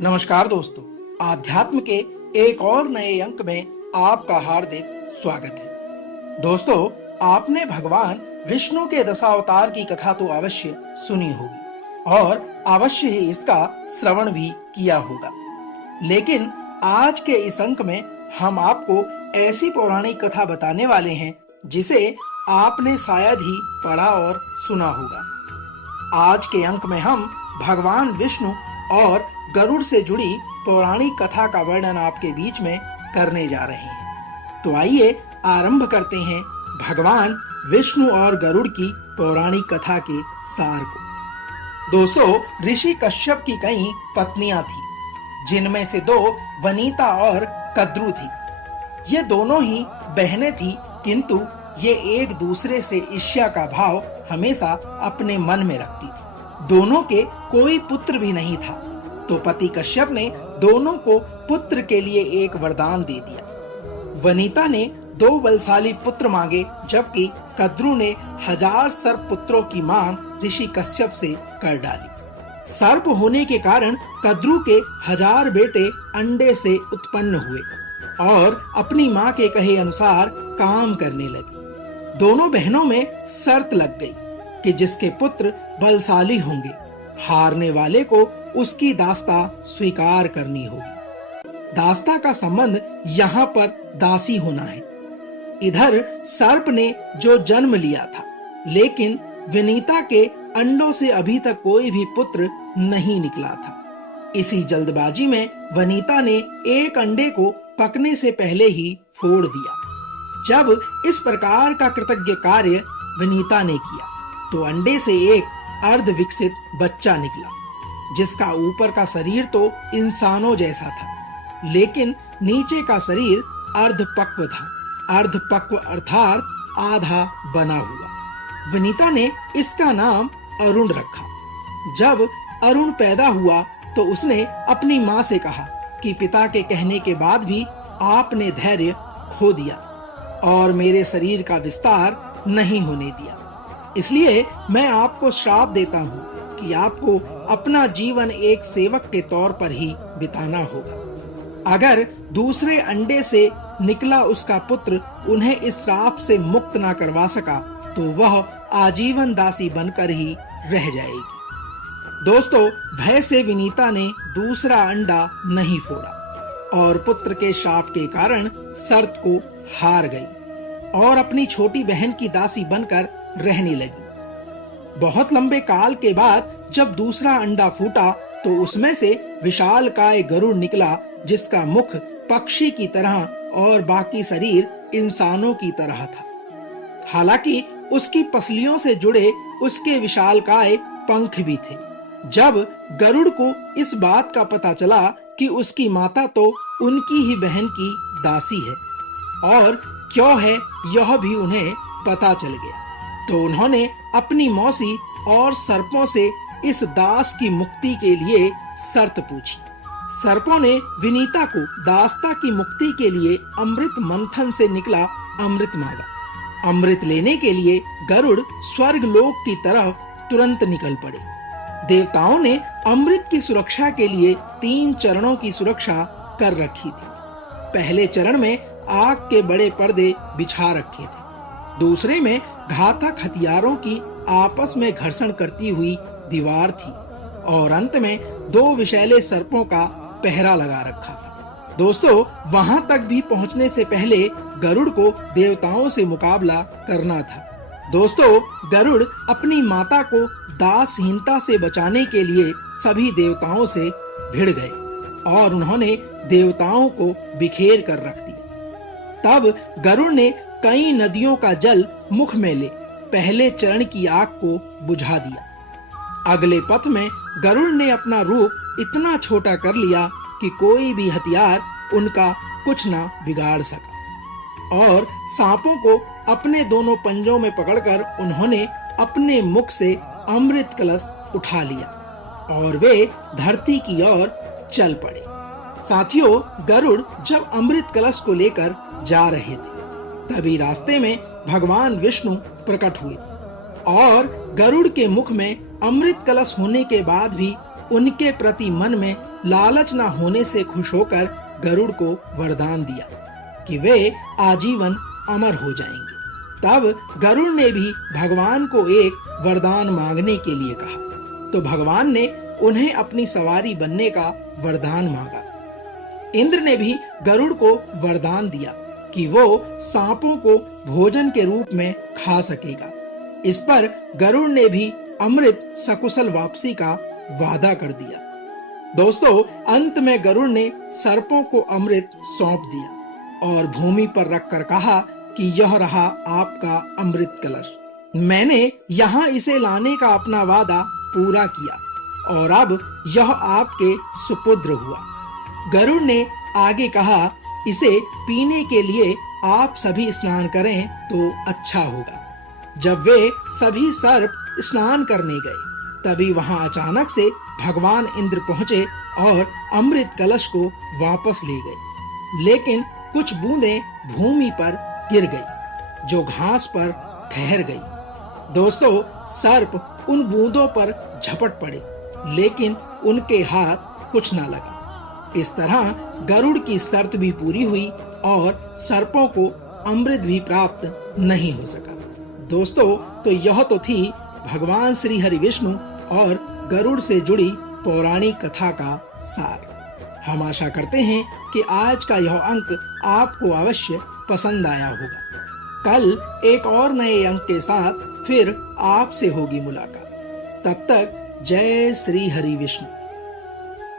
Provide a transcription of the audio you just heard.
नमस्कार दोस्तों, आध्यात्म के एक और नए अंक में आपका हार्दिक स्वागत है। दोस्तों, आपने भगवान विष्णु के दशावतार की कथा तो अवश्य सुनी होगी और अवश्य ही इसका श्रवण भी किया होगा। लेकिन आज के इस अंक में हम आपको ऐसी पौराणिक कथा बताने वाले हैं जिसे आपने शायद ही पढ़ा और सुना होगा। आज के अंक में हम भगवान विष्णु और गरुड़ से जुड़ी पौराणिक कथा का वर्णन आपके बीच में करने जा रहे हैं। तो आइए आरंभ करते हैं भगवान विष्णु और गरुड़ की पौराणिक कथा के सार को। दोस्तों, ऋषि कश्यप की कई पत्नियां थी, जिनमें से दो वनिता और कद्रु थी। ये दोनों ही बहनें थी, किंतु ये एक दूसरे से ईर्ष्या का भाव हमेशा अपने मन में रखती थी। दोनों के कोई पुत्र भी नहीं था, तो पति कश्यप ने दोनों को पुत्र के लिए एक वरदान दे दिया। वनिता ने 2 बलशाली पुत्र मांगे, जबकि कद्रु ने 1000 सर्प पुत्रों की मांग ऋषि कश्यप से कर डाली। सर्प होने के कारण कद्रु के 1000 बेटे अंडे से उत्पन्न हुए और अपनी मां के कहे अनुसार काम करने लगी। दोनों बहनों में शर्त लग गई कि जिसके पुत्र बलशाली होंगे, हारने वाले को उसकी दास्ता स्वीकार करनी होगी। दास्ता का संबंध यहाँ पर दासी होना है। इधर सर्प ने जो जन्म लिया था, लेकिन विनीता के अंडों से अभी तक कोई भी पुत्र नहीं निकला था। इसी जल्दबाजी में वनिता ने एक अंडे को पकने से पहले ही फोड़ दिया। जब इस प्रकार का कृतज्ञ कार्य विनीता ने किया, तो अंडे से एक अर्ध विकसित बच्चा निकला, जिसका ऊपर का शरीर तो इंसानों जैसा था, लेकिन नीचे का शरीर अर्धपक्व था। अर्धपक्व अर्थात आधा बना हुआ। विनीता ने इसका नाम अरुण रखा। जब अरुण पैदा हुआ तो उसने अपनी मां से कहा कि पिता के कहने के बाद भी आपने धैर्य खो दिया और मेरे शरीर का विस्तार नहीं होने दिया। इसलिए मैं आपको श्राप देता हूँ कि आपको अपना जीवन एक सेवक के तौर पर ही बिताना होगा। अगर दूसरे अंडे से निकला उसका पुत्र उन्हें इस श्राप से मुक्त ना करवा सका, तो वह आजीवन दासी बनकर ही रह जाएगी। दोस्तों, भय से विनीता ने दूसरा अंडा नहीं फोड़ा और पुत्र के श्राप के कारण शर्त को हार गई और अपनी छोटी बहन की दासी बनकर रहने लगी। बहुत लंबे काल के बाद जब दूसरा अंडा फूटा, तो उसमें से विशालकाय गरुड़ निकला, जिसका मुख पक्षी की तरह और बाकी शरीर इंसानों की तरह था। हालांकि उसकी पसलियों से जुड़े उसके विशालकाय पंख भी थे। जब गरुड़ को इस बात का पता चला कि उसकी माता तो उनकी ही बहन की दासी है और क्यों है यह भी उन्हें पता चल गया, तो उन्होंने अपनी मौसी और सर्पों से इस दास की मुक्ति के लिए शर्त पूछी। सर्पों ने विनीता को दास्ता की मुक्ति के लिए अमृत मंथन से निकला अमृत मांगा। अमृत लेने के लिए गरुड़ स्वर्ग लोक की तरफ तुरंत निकल पड़े। देवताओं ने अमृत की सुरक्षा के लिए 3 चरणों की सुरक्षा कर रखी थी। पहले चरण में आग के बड़े पर्दे बिछा रखे थे, दूसरे में घातक हथियारों की आपस में घर्षण करती हुई दीवार थी और अंत में 2 विषैले सर्पों का पहरा लगा रखा था। दोस्तों, वहां तक भी पहुंचने से पहले गरुड़ को देवताओं से मुकाबला करना था। दोस्तों, गरुड़ अपनी माता को दासहीनता से बचाने के लिए सभी देवताओं से भिड़ गए और उन्होंने देवताओं को बिखेर कर रख दिया। तब गरुड़ ने कई नदियों का जल मुख में ले पहले चरण की आग को बुझा दिया। अगले पथ में गरुड़ ने अपना रूप इतना छोटा कर लिया कि कोई भी हथियार उनका कुछ ना बिगाड़ सका और सांपों को अपने दोनों पंजों में पकड़कर उन्होंने अपने मुख से अमृत कलश उठा लिया और वे धरती की ओर चल पड़े। साथियों, गरुड़ जब अमृत कलश को लेकर जा रहे थे, तभी रास्ते में भगवान विष्णु प्रकट हुए और गरुड़ के मुख में अमृत कलश होने के बाद भी उनके प्रति मन में लालच न होने से खुश होकर गरुड़ को वरदान दिया कि वे आजीवन अमर हो जाएंगे। तब गरुड़ ने भी भगवान को एक वरदान मांगने के लिए कहा, तो भगवान ने उन्हें अपनी सवारी बनने का वरदान मांगा। इंद्र ने भी गरुड़ को वरदान दिया कि वो सांपों को भोजन के रूप में खा सकेगा। इस पर गरुड़ ने भी अमृत सकुशल वापसी का वादा कर दिया। दोस्तों, अंत में गरुड़ ने सर्पों को अमृत सौंप दिया और भूमि पर रखकर कहा कि यह रहा आपका अमृत कलश। मैंने यहाँ इसे लाने का अपना वादा पूरा किया और अब यह आपके सुपुत्र हुआ। गरुड़ ने आगे कहा, इसे पीने के लिए आप सभी स्नान करें तो अच्छा होगा। जब वे सभी सर्प स्नान करने गए, तभी वहां अचानक से भगवान इंद्र पहुंचे और अमृत कलश को वापस ले गए। लेकिन कुछ बूंदें भूमि पर गिर गई, जो घास पर ठहर गई। दोस्तों, सर्प उन बूंदों पर झपट पड़े, लेकिन उनके हाथ कुछ न लगा। इस तरह गरुड़ की शर्त भी पूरी हुई और सर्पों को अमृत भी प्राप्त नहीं हो सका। दोस्तों, तो यह तो थी भगवान श्री हरि विष्णु और गरुड़ से जुड़ी पौराणिक कथा का सार। हम आशा करते हैं कि आज का यह अंक आपको अवश्य पसंद आया होगा। कल एक और नए अंक के साथ फिर आपसे होगी मुलाकात। तब तक जय श्री हरि विष्णु।